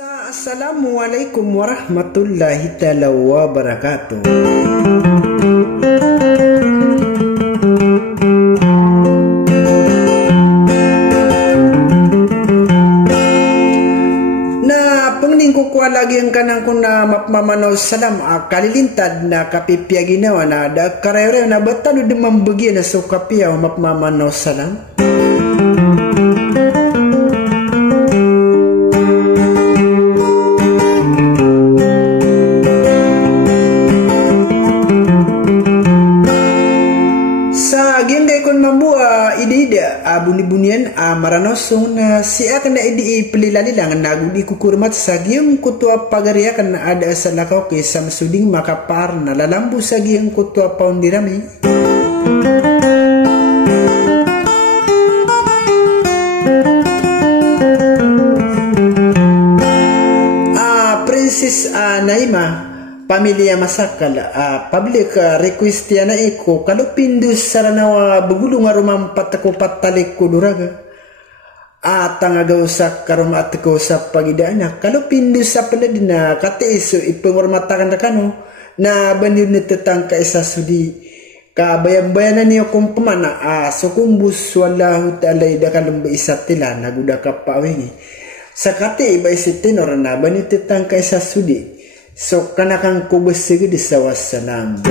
Assalamualaikum warahmatullahi taala wabarakatuh. Na pengningko ko lagi ang kanang ko na mapmamanaw salam kalilintad na kapipya ginawa na da karayore na batano di mambagi na so kapya mapmamanaw salam. Buni-bunian maranosong na siya kan na idi pelilalilang nagudi kukurmat sa giyang kutua pagarya kan na ada sa lakaw kay samsuding makapar na lalambu sa giyang kutua paundirami. Princess Naima pamilya masakal public request na iko kalau pindus saranawa begulung rumam patako patalik kuduraga tangagaw sa karum at ko sa pagidana kalau pindus sa paladina kate iso ipengormatakan kano na bandir ni tetang kaisa sudi kabayang-bayanan niyo kung pamana sukumbus wallahu ta'ala idakalam ba isatila naguda kapawingi sa kate iba isitinor na bandir tetang kaisa sudi. So kanakang kubasig di sa wassalam.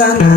Sana